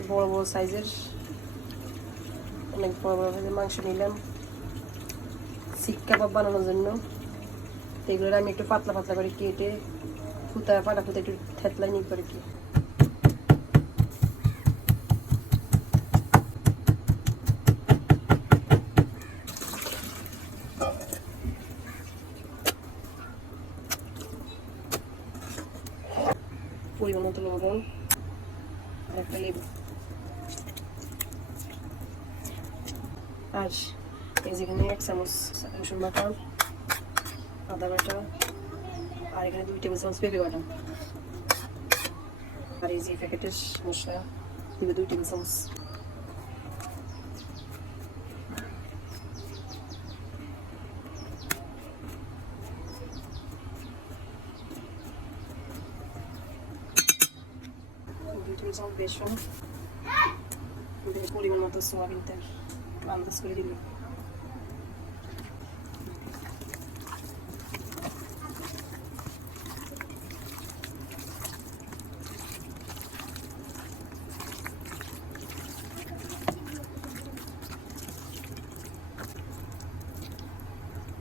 একটু বড় বড় সাইজের। অনেক বড় বড় সাইজের মাংস নিলাম। শিক কাবাব বানানোর জন্য। এগুলোর আমি একটু পাতলা পাতলা করে কেটে ফুতা পাটা ফুতা একটু থেতলাই নিই করে কি পরিমাণ মতো লবণ। একটা আর এই যেখানে এক চামচ রসুন বাটা, আদা বাটা, আর এখানে দুই টেবিল চামচ পেঁপে বাটা। আর এই যে প্যাকেটের মশলা দুই টেবিল চামচ। চামচ বেসন পরিমাণ মতো সোয়াবিন তেল আন্দাজ করে দিবি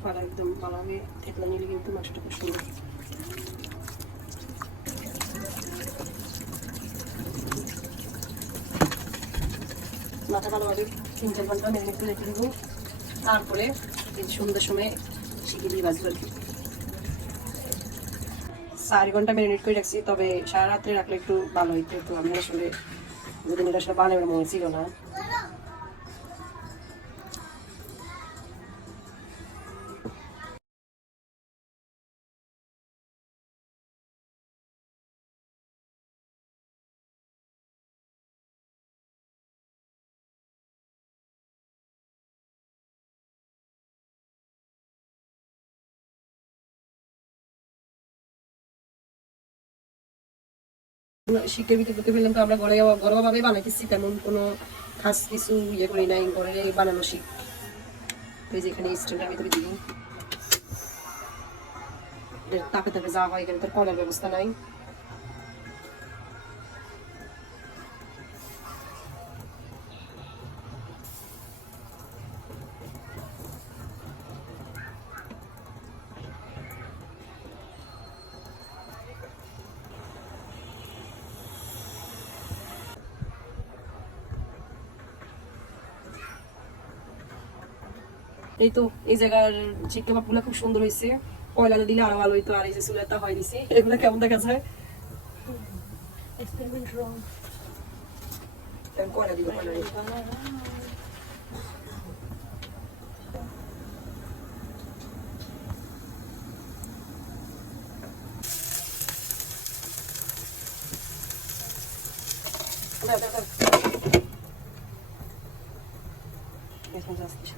পাড়া একদম ভালোভাবে থেতলা নিলে কিন্তু মাংসটা খুব সুন্দর মাথা ভালোভাবে তিন চার ঘণ্টা মেরিনেট করে রেখে দেবো তারপরে সন্ধ্যার সময় শিখে দিয়ে বাজবো আর কি চার ঘণ্টা মেরিনেট করে রাখছি, তবে সারা রাত্রে রাখলে একটু ভালো হইতো। তো আমি আসলে দুদিন এটা আসলে ভালো মনে ছিল না। শীতের ভিতরে ঢুকে ফেললাম তো আমরা ঘরে ঘরোয়াভাবে বানাইতেছি, তেমন কোনো খাস কিছু ইয়ে করি নাই, ঘরে বানানো শিখ। তো এই যে এখানে ভিতরে দিব। এটার তাপে তাপে যাওয়া হয় এখানে, তোর কলার ব্যবস্থা নাই? এই তো এই জায়গার চিক কাবাবগুলো খুব সুন্দর হয়েছে কয়লাতে দিলে আরও ভালো হইতো আর এই যে চুলাটা হয় দিছি এগুলো কেমন দেখা যায় wrong. আমি কয়লা দিব দাও। এখন যাচ্ছি।